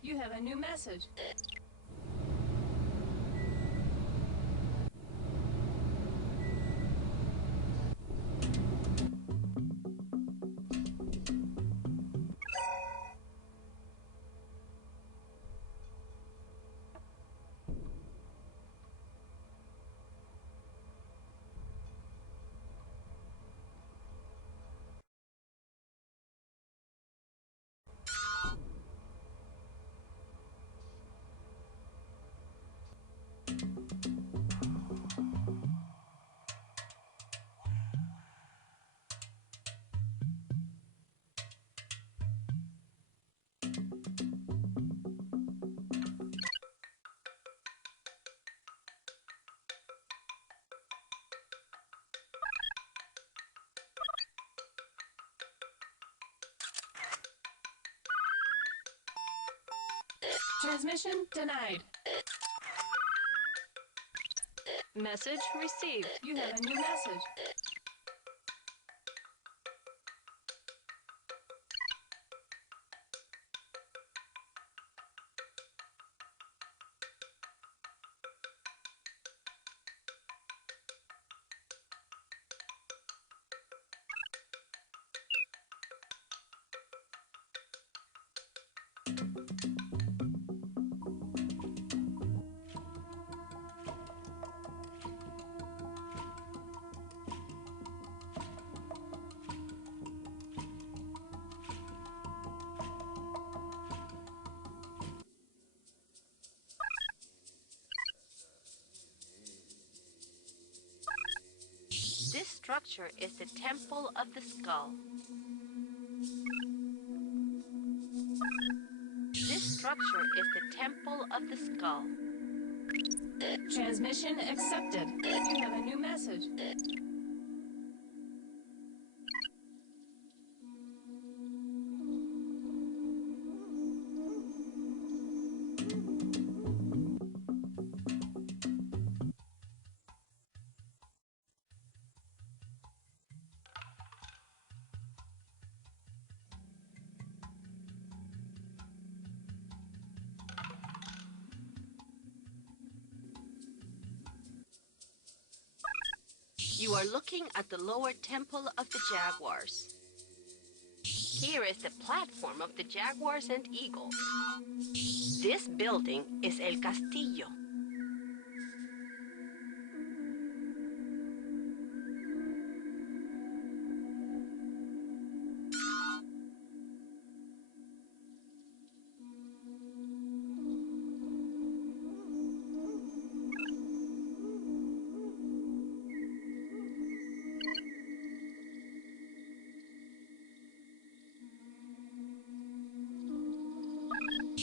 You have a new message. Transmission denied. Message received. You have a new message. This structure is the Temple of the Skull. This structure is the Temple of the Skull. Transmission accepted. You have a new message. You are looking at the lower temple of the jaguars. Here is the platform of the jaguars and eagles. This building is El Castillo.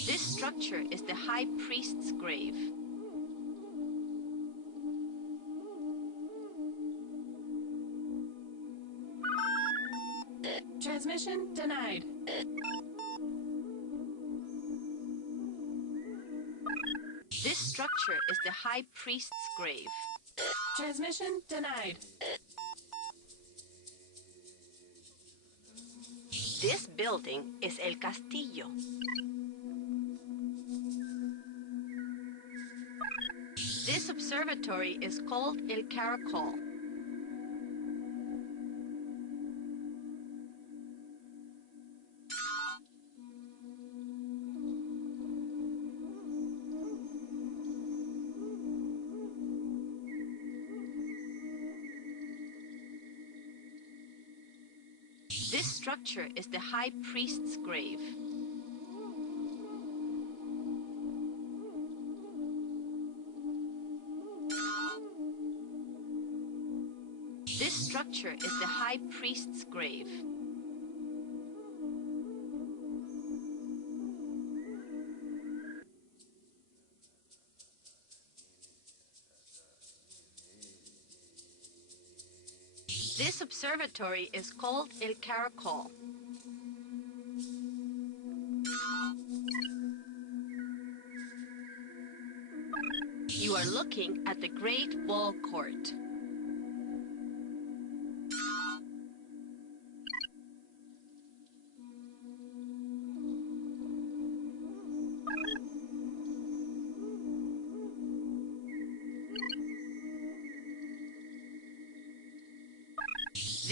This structure is the high priest's grave. Transmission denied. This structure is the high priest's grave. Transmission denied. This building is El Castillo. This observatory is called El Caracol. This structure is the high priest's grave. This structure is the high priest's grave. This observatory is called El Caracol. You are looking at the Great Wall Court.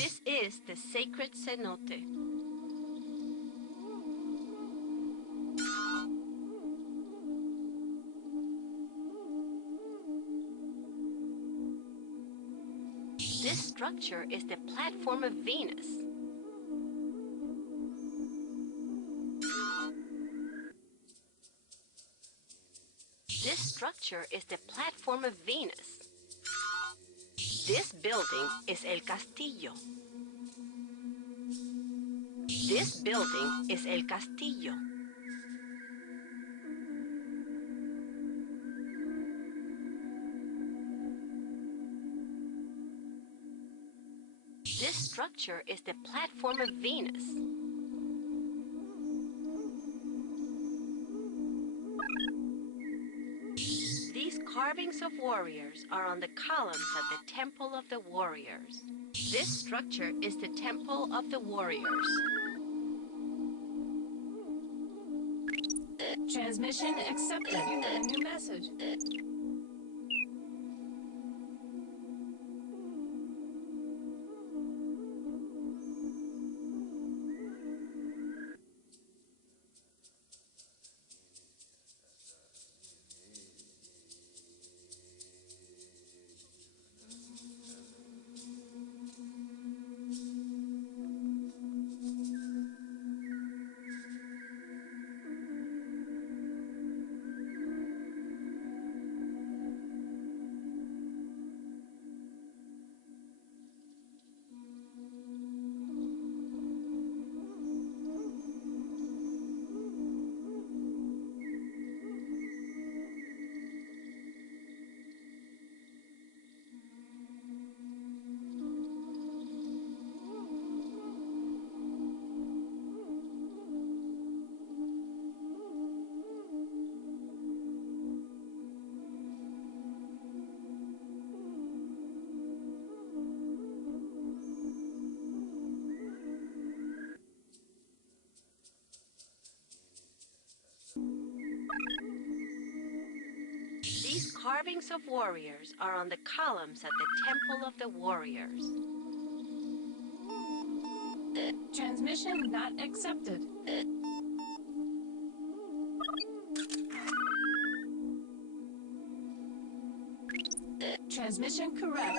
This is the sacred cenote. This structure is the platform of Venus. This structure is the platform of Venus. This building is El Castillo. This building is El Castillo. This structure is the platform of Venus. These carvings of warriors are on the columns at the Temple of the Warriors. This structure is the Temple of the Warriors. Transmission accepted. You have a new message. These carvings of warriors are on the columns at the Temple of the Warriors. Transmission not accepted. Transmission correct.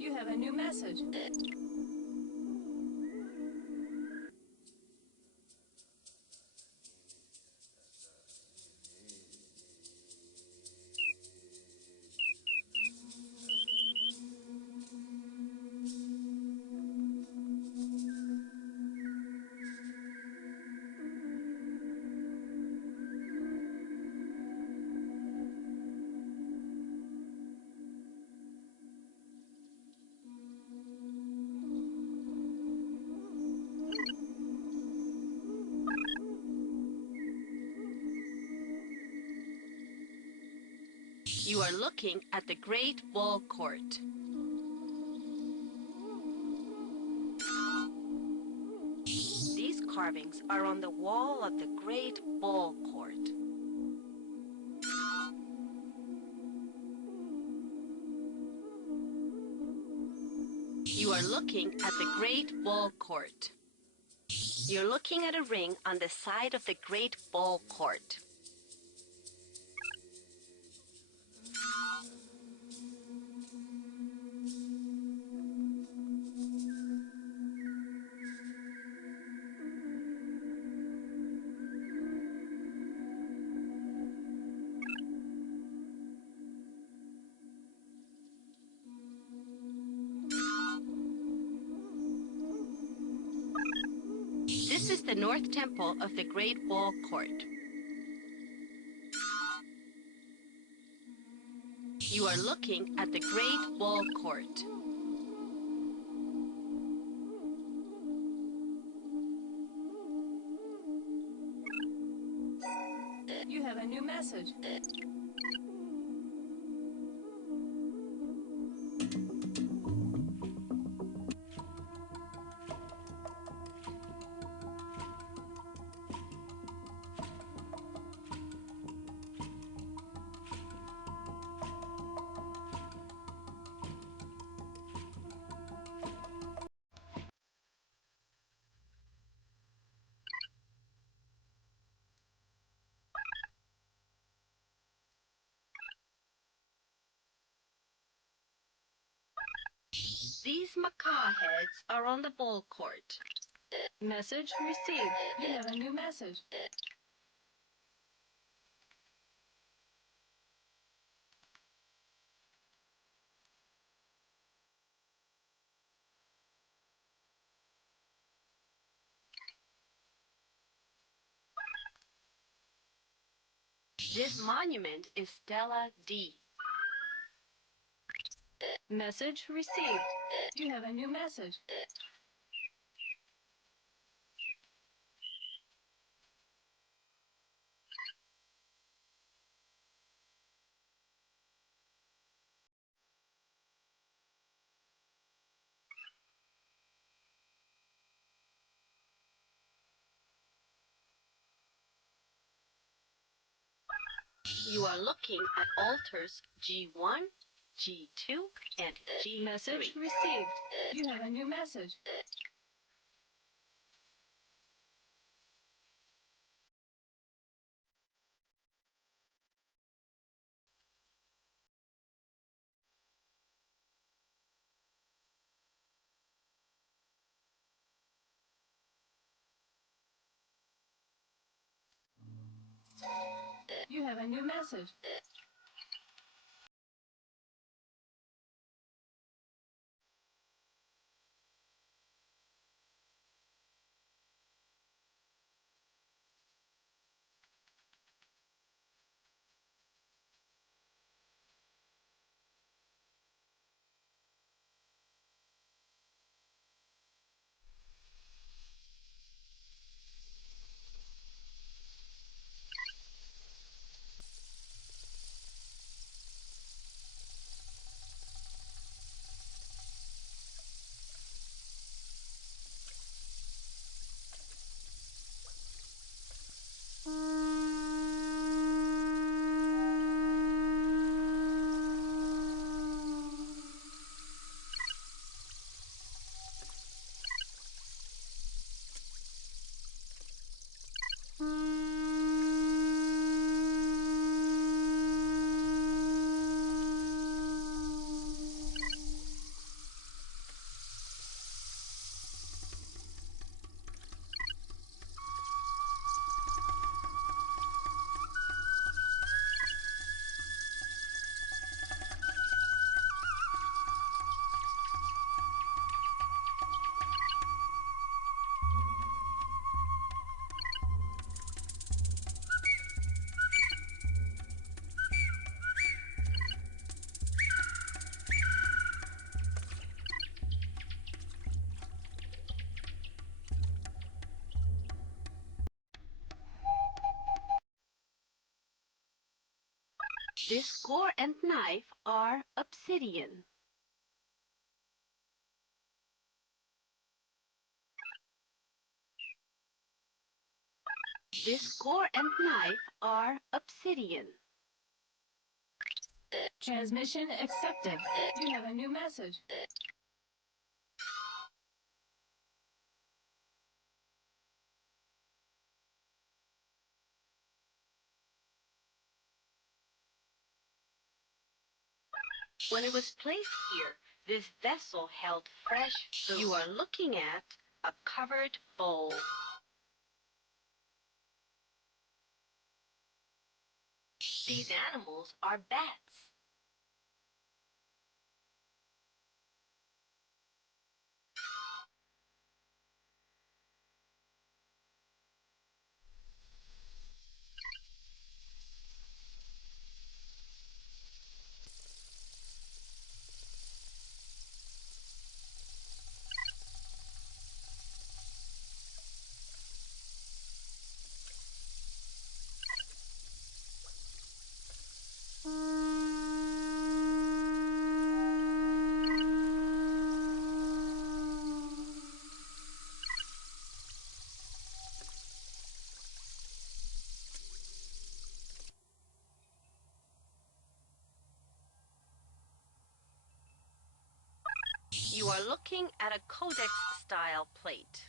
You have a new message. You are looking at the Great Ball Court. These carvings are on the wall of the Great Ball Court. You are looking at the Great Ball Court. You're looking at a ring on the side of the Great Ball Court. This is the North Temple of the Great Ball Court. You are looking at the Great Ball Court. You have a new message. These macaw heads are on the ball court. Message received. You have a new message. This monument is Stella D. Message received. You have a new message. You are looking at altars G1, G2, and G3. Message received. You have a new message. You have a new message. This score and knife are obsidian. This score and knife are obsidian. Transmission accepted. You have a new message. When it was placed here, this vessel held fresh food. You are looking at a covered bowl. These animals are bats. You are looking at a codex-style plate.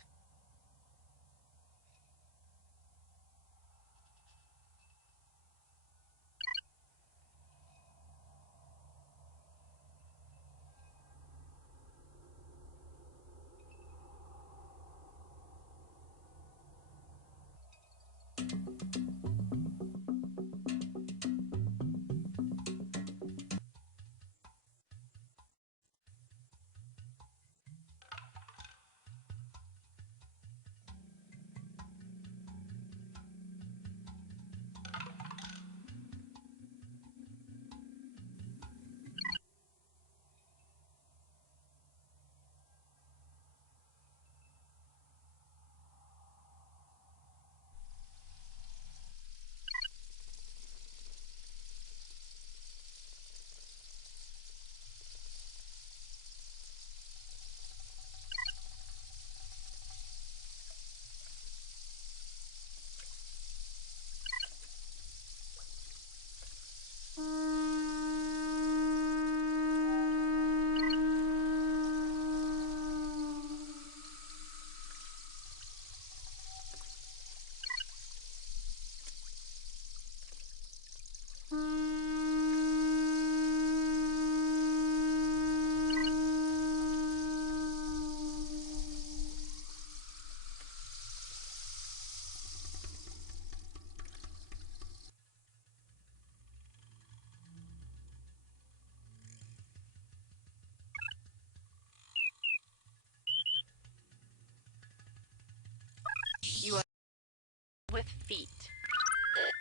with feet.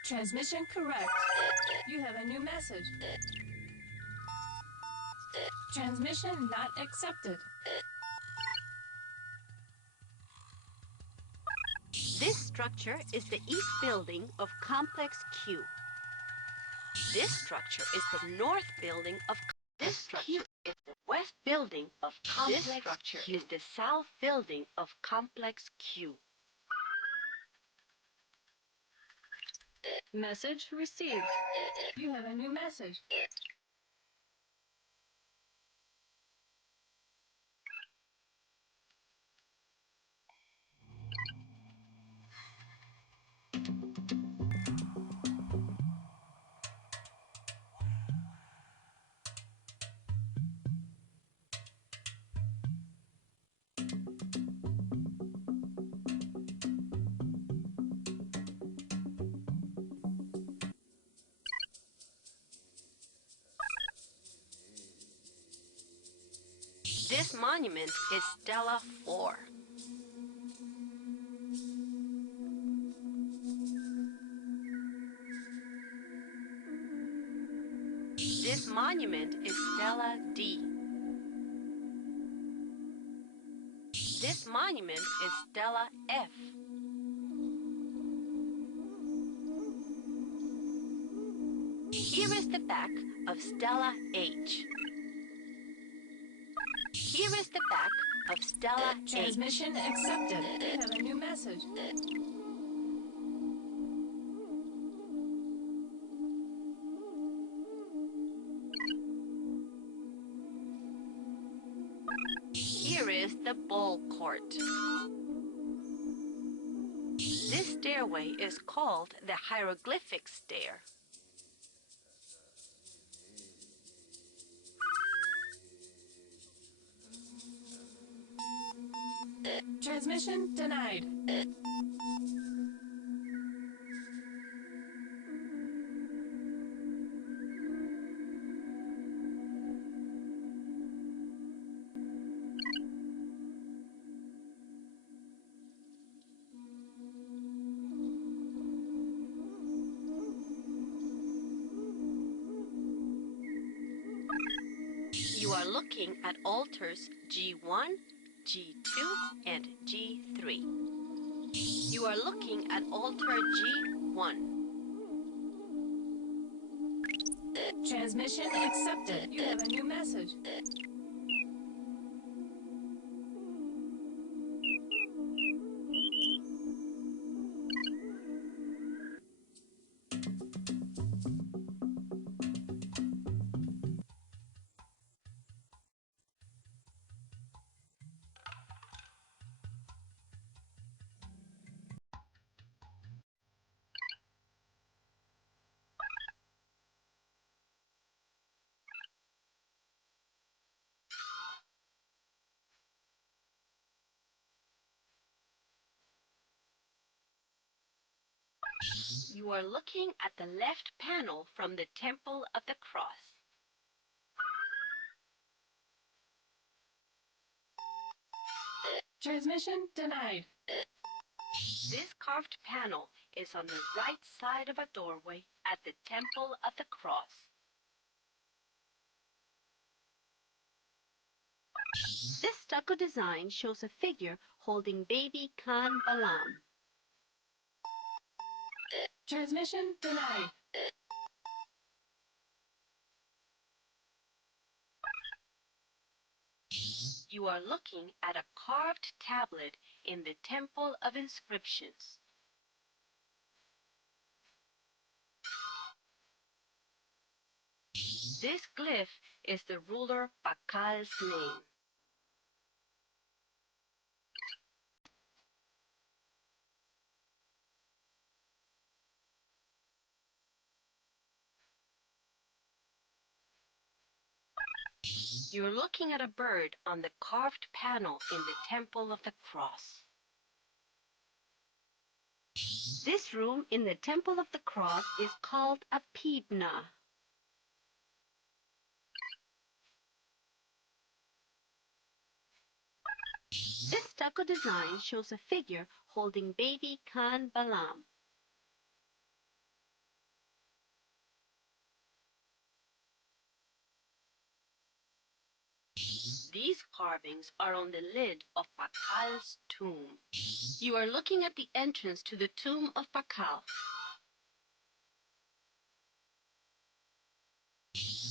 Transmission correct. You have a new message. Transmission not accepted. This structure is the east building of Complex Q. This structure is the north building of This structure is the west building of Complex This structure Q. Is the south building of Complex Q. Message received. You have a new message. This monument is Stella 4. This monument is Stella D. This monument is Stella F. Here is the back of Stella H. Here is the back of Stella H. Transmission accepted. You have a new message. Here is the ball court. This stairway is called the hieroglyphic stair. Transmission denied. You are looking at altars G1, G2, and G3. You are looking at altar G1. Transmission accepted. You have a new message. You are looking at the left panel from the Temple of the Cross. Transmission denied. This carved panel is on the right side of a doorway at the Temple of the Cross. This stucco design shows a figure holding baby K'an Balam. Transmission denied. You are looking at a carved tablet in the Temple of Inscriptions. This glyph is the ruler Bakal's name. You're looking at a bird on the carved panel in the Temple of the Cross. This room in the Temple of the Cross is called a pibna. This stucco design shows a figure holding baby K'an Balam. These carvings are on the lid of Pakal's tomb. You are looking at the entrance to the tomb of Pakal.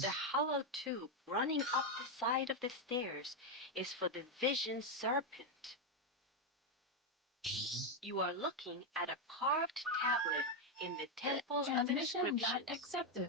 The hollow tube running up the side of the stairs is for the vision serpent. You are looking at a carved tablet in the temple of Transmission inscriptions. not accepted.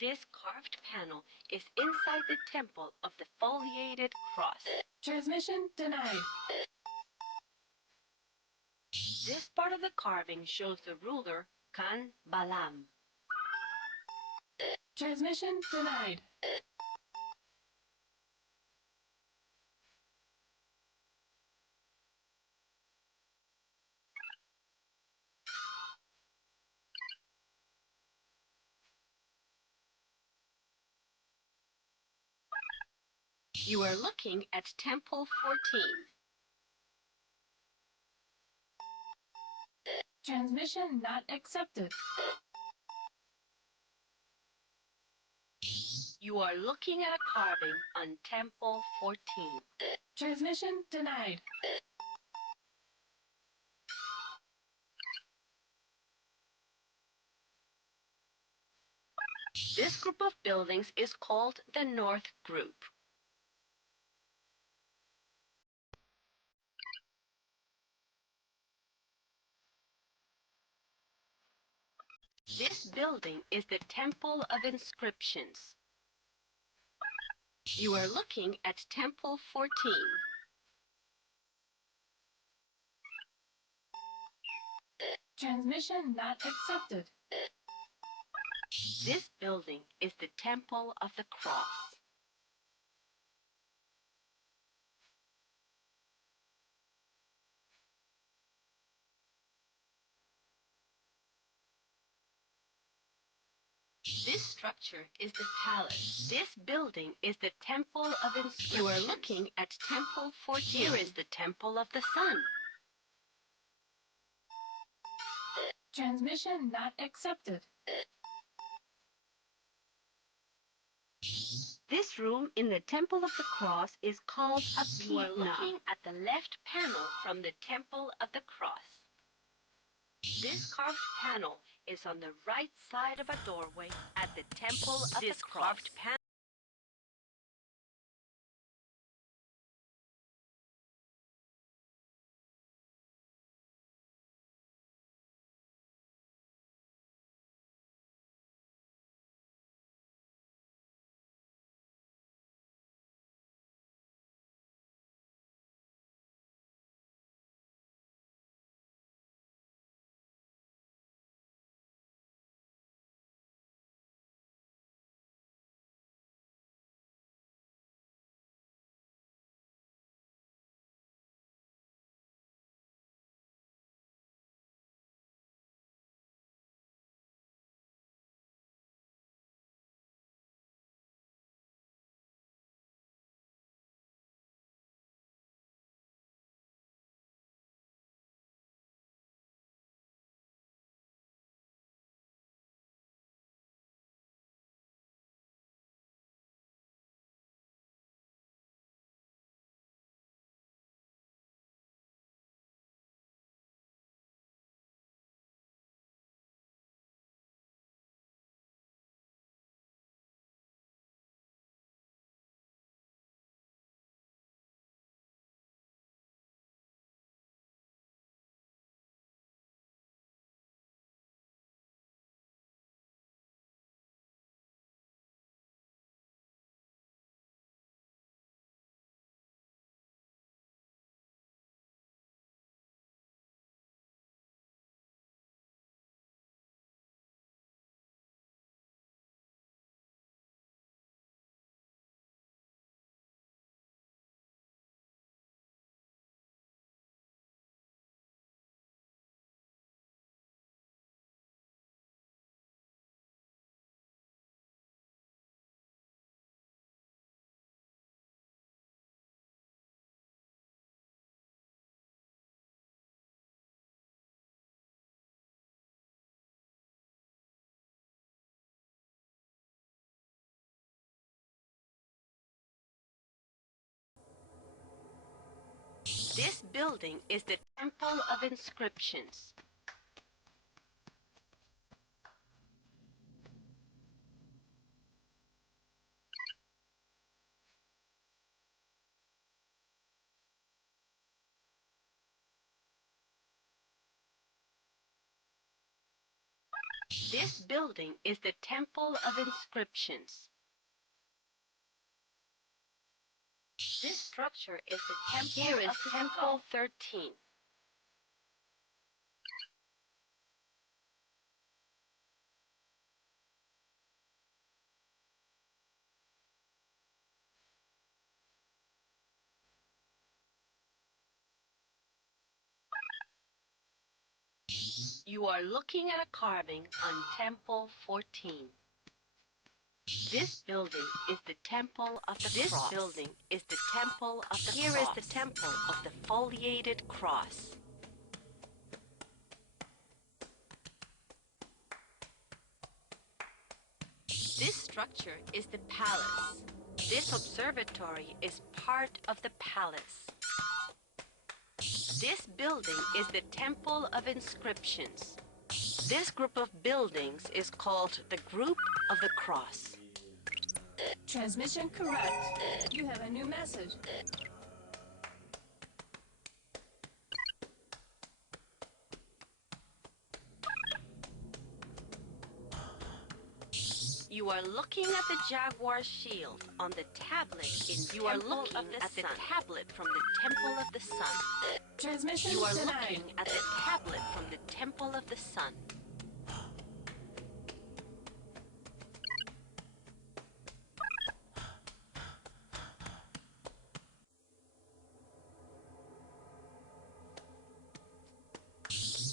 This carved panel is inside the temple of the foliated cross. Transmission denied. This part of the carving shows the ruler K'an Balam. Transmission denied. You are looking at Temple 14. Transmission not accepted. You are looking at a carving on Temple 14. Transmission denied. This group of buildings is called the North Group. This building is the Temple of Inscriptions. You are looking at Temple 14. Transmission not accepted. This building is the Temple of the Cross. This structure is the palace. This building is the Temple of Inscriptions. You are looking at Temple 14. Here is the Temple of the Sun. Transmission not accepted. This room in the Temple of the Cross is called a Pipna. You are looking at the left panel from the Temple of the Cross. This carved panel is on the right side of a doorway at the Temple of the Cross. This building is the Temple of Inscriptions. This building is the Temple of Inscriptions. This structure is the Temple. Here is Temple 13. You are looking at a carving on Temple 14. This building is the Temple of the Cross. This building is the Temple of the Cross. Here is the Temple of the Foliated Cross. This structure is the palace. This observatory is part of the palace. This building is the Temple of Inscriptions. This group of buildings is called the Group of the Cross. Transmission correct. You have a new message. You are looking at the Jaguar shield on the tablet in You are looking at the tablet from the Temple of the Sun. Transmission You are denied. looking at the tablet from the Temple of the Sun.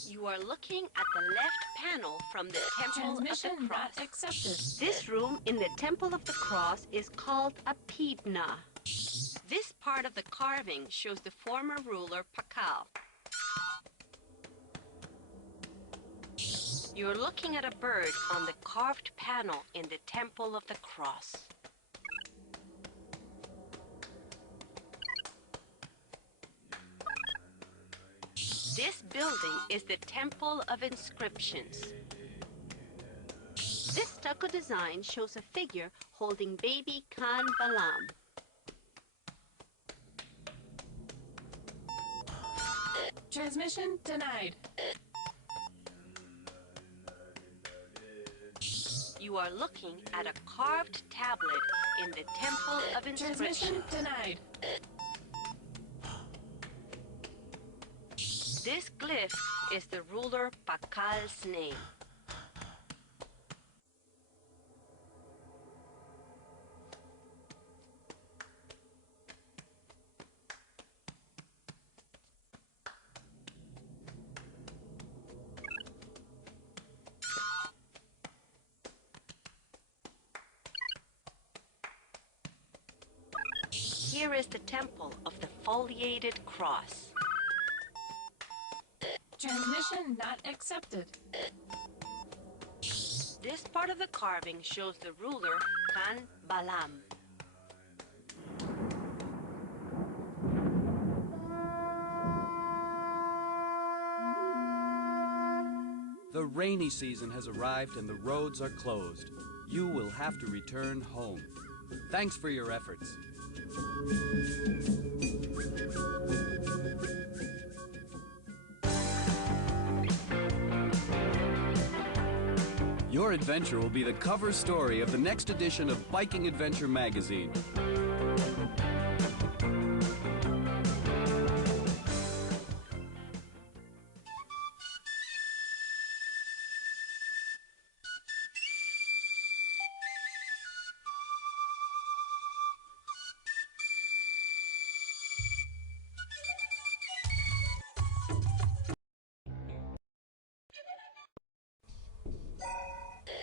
You are looking at the left panel from the Temple of the Transmission Cross. not accepted. This room in the Temple of the Cross is called a Pibna. This part of the carving shows the former ruler Pakal. You're looking at a bird on the carved panel in the Temple of the Cross. This building is the Temple of Inscriptions. This stucco design shows a figure holding baby K'an Balam. Transmission denied. You are looking at a carved tablet in the Temple of Transmission Inscription. denied. This glyph is the ruler Pakal's name. Here is the temple of the foliated cross. Transmission not accepted. This part of the carving shows the ruler K'an Balam. The rainy season has arrived and the roads are closed. You will have to return home. Thanks for your efforts. Your adventure will be the cover story of the next edition of Biking Adventure magazine.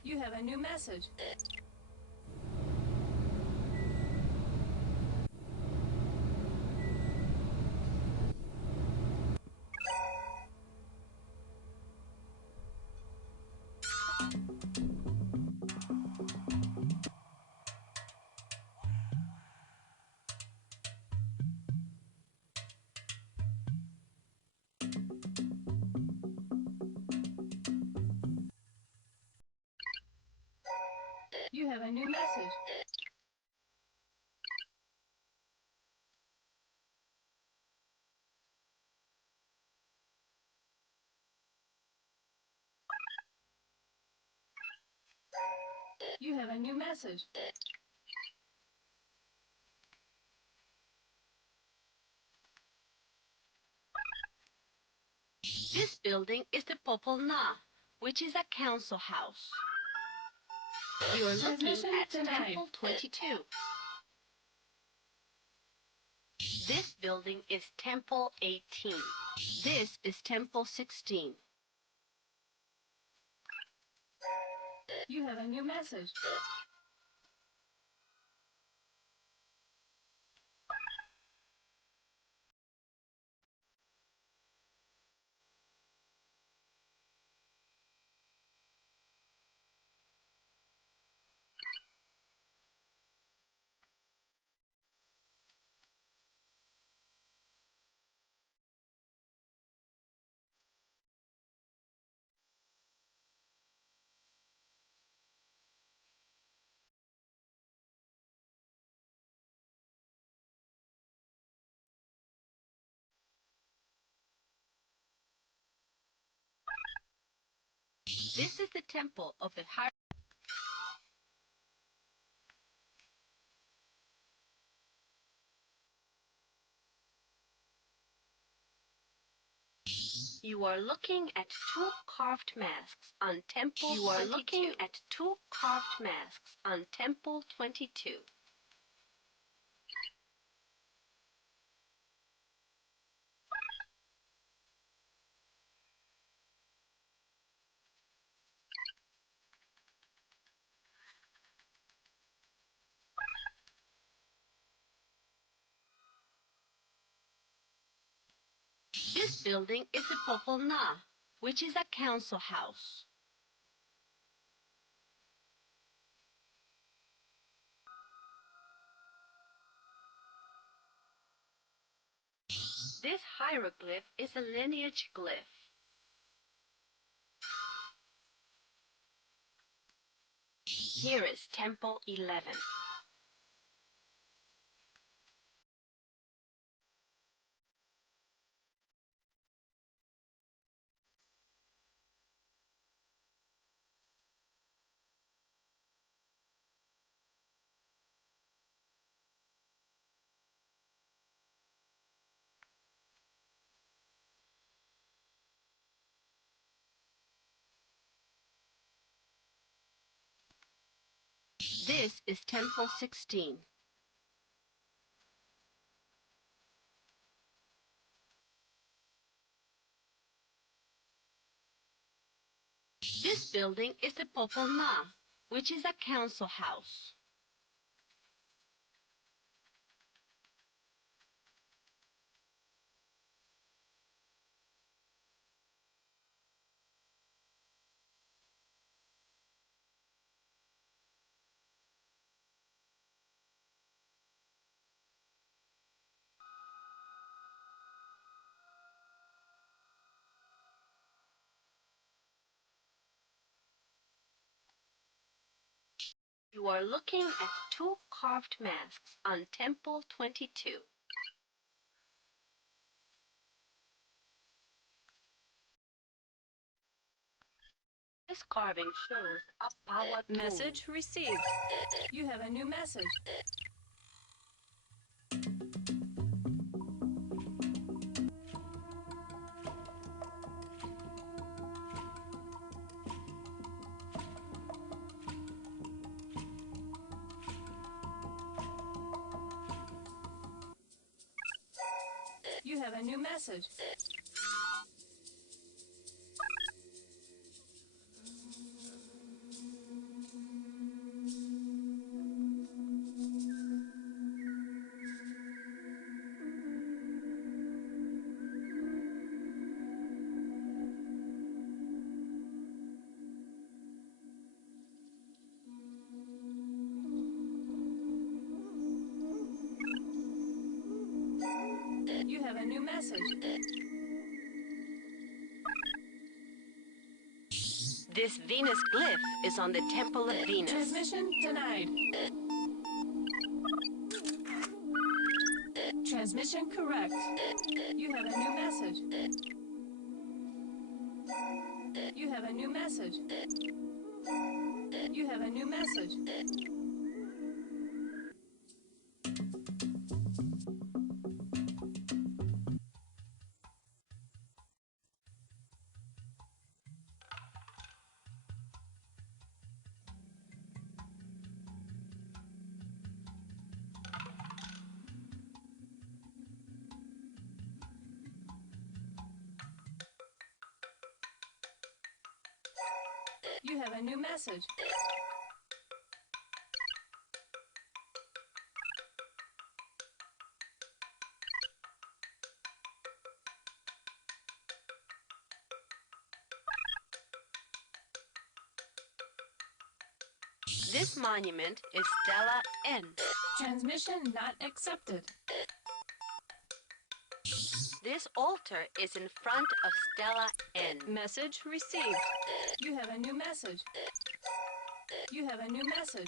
You have a new message. You have a new message. You have a new message. This building is the Popol Na, which is a council house. You are looking Transmission at denied. Temple 22. This building is Temple 18. This is Temple 16. You have a new message. This is the temple of the high. You are looking at two carved masks on Temple 22. You are looking at two carved masks on Temple 22. This building is the Popol Na, which is a council house. This hieroglyph is a lineage glyph. Here is Temple 11. This is Temple 16. This building is the Popol Na, which is a council house. You are looking at two carved masks on Temple 22. This carving shows a power tool. Message received. You have a new message. You have a new message. You have a new message. This Venus glyph is on the Temple of Venus. Transmission denied. Transmission correct. You have a new message. You have a new message. You have a new message. You have a new message. This monument is Stella N. Transmission not accepted. This altar is in front of Stella N. Message received. You have a new message. You have a new message.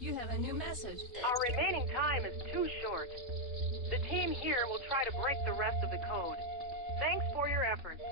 You have a new message. Our remaining time is too short. The team here will try to break the rest of the code. Thanks for your efforts.